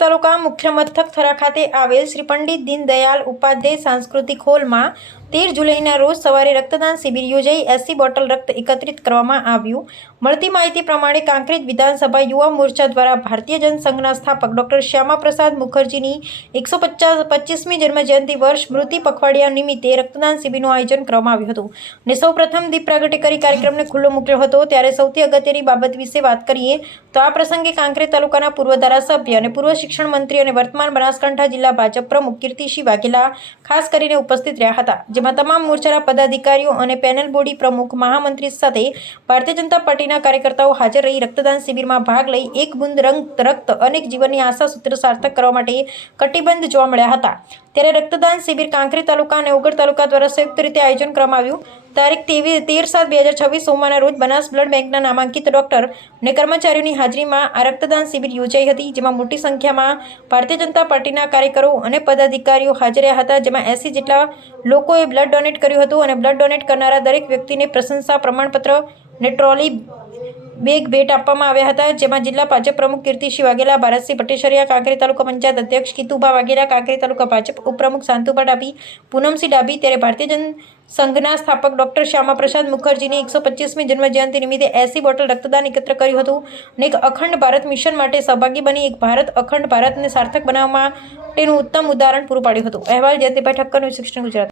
તાલુકા મુખ્ય મથક થરા ખાતે આવેલ શ્રી પંડિત દીનદયાળ ઉપાધ્યાય સાંસ્કૃતિક હોલમાં 13 જુલાઈના રોજ સવારે રક્તદાન શિબિર યોજાઈ 80 બોટલ રક્ત એકત્રિત કરવામાં આવ્યું। મળતી માહિતી પ્રમાણે કાંકરેજ વિધાનસભા યુવા મોરચા દ્વારા ભારતીય જનસંઘના સ્થાપક ડોક્ટર શ્યામાપ્રસાદ મુખર્જીની 125મી જન્મજયંતિ વર્ષ સ્મૃતિ પખવાડિયા નિમિત્તે રક્તદાન શિબિરનું આયોજન કરવામાં આવ્યું હતું અને સૌપ્રથમ દીપ પ્રાગટ્ય કરી કાર્યક્રમને ખુલ્લો મૂક્યો હતો। ત્યારે સૌથી અગત્યની બાબત વિશે વાત કરીએ તો આ પ્રસંગે કાંકરેજ તાલુકાના પૂર્વ ધારાસભ્ય અને પૂર્વ શિક્ષણ મંત્રી અને વર્તમાન બનાસકાંઠા જિલ્લા ભાજપ પ્રમુખ કીર્તિસિંહ વાઘેલા ખાસ કરીને ઉપસ્થિત રહ્યા હતા, જેમાં તમામ મોરચાના પદાધિકારીઓ અને પેનલ બોડી પ્રમુખ મહામંત્રી સાથે ભારતીય જનતા પાર્ટીના કાર્યકર્તાઓ હાજર રહી રક્તદાન શિબિરમાં ભાગ લઈ એક બુંદ રક્ત અનેક જીવનની આશા સૂત્ર સાર્થક કરવા માટે કટિબદ્ધ જોવા મળ્યા હતા। ત્યારે રક્તદાન શિબિર કાંકરેજ તાલુકા અને ઓગળ તાલુકા દ્વારા સંયુક્ત રીતે આયોજન કરવામાં આવ્યું। તારીખ 13/7/2026 સોમવારના રોજ બનાસ બ્લડ બેંકના નામાંકિત ડોક્ટર અને કર્મચારીઓની હાજરીમાં આ રક્તદાન શિબિર યોજાઈ હતી, જેમાં મોટી સંખ્યામાં ભારતીય જનતા પાર્ટીના કાર્યકરો અને પદાધિકારીઓ હાજર રહ્યા હતા, જેમાં 80 જેટલા લોકોએ બ્લડ ડોનેટ કર્યું હતું અને બ્લડ ડોનેટ કરનારા દરેક વ્યક્તિને પ્રશંસા પ્રમાણપત્ર અને ટ્રોલી બેગ ભેટ આપવામાં આવ્યા હતા, જેમાં જિલ્લા ભાજપ પ્રમુખ કીર્તિસિંહ વાઘેલા, ભારતસિંહ ભટ્ટેસરિયા, કાંકરેજ તાલુકા પંચાયત અધ્યક્ષ કીતુભા વાઘેલા, કાંકરેજ તાલુકા ભાજપ ઉપપ્રમુખ શાંતુભા ડાભી, પૂનમસિંહ ડાભી। ત્યારે ભારતીય જનસંઘના સ્થાપક ડોક્ટર શ્યામાપ્રસાદ મુખર્જીની 125મી જન્મજયંતિ નિમિત્તે 80 બોટલ રક્તદાન એકત્ર કર્યું હતું અને એક અખંડ ભારત મિશન માટે સહભાગી બની એક ભારત અખંડ ભારતને સાર્થક બનાવવા માટેનું ઉત્તમ ઉદાહરણ પૂરું પાડ્યું હતું। અહેવાલ જયંતિભાઈ ઠક્કર, ન્યૂઝ 16 ગુજરાત।